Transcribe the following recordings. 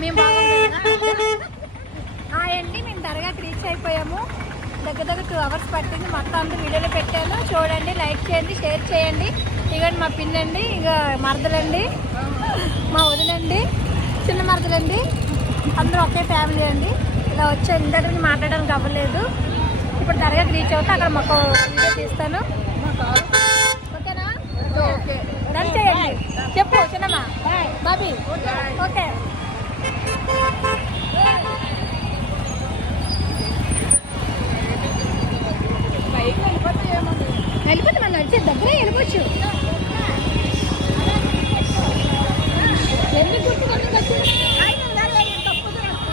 మేము బాగుంటుంది అండి. మేము దర్గాకి రీచ్ అయిపోయాము. దగ్గర 2 hours పట్టింది. మొత్తం అంతా వీడియోలో పెట్టాను, చూడండి, లైక్ చేయండి, షేర్ చేయండి. ఇక మా పిన్నండి, ఇక మరదలండి, మా వదినండి, చిన్న మరదలండి, అందరూ ఒకే ఫ్యామిలీ అండి. ఇలా వచ్చే ఇంటర్వ్యూ మాట్లాడడానికి అవ్వలేదు. ఇప్పుడు దర్గాకి రీచ్ అవుతా, అక్కడ మాకు వీడియో తీస్తాను. ఓకేనా? ఓకే, రన్ చేయండి. చెప్పు చిన్నమ్మా. బాబీ ఓకే. వెళ్ళిపోతే మనం నడిచే దగ్గర వెళ్ళిపోవచ్చు.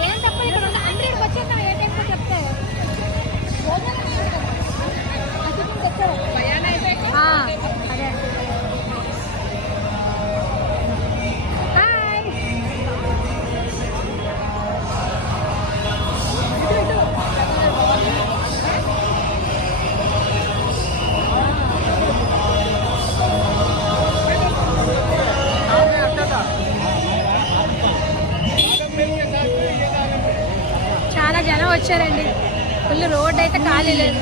ఏం తప్ప ఇక్కడ 100 వచ్చేద్దాం. ఏ టైంలో చెప్తే అదే చాలా జనం వచ్చారండి. ఫుల్ రోడ్ అయితే ఖాళీ లేదు.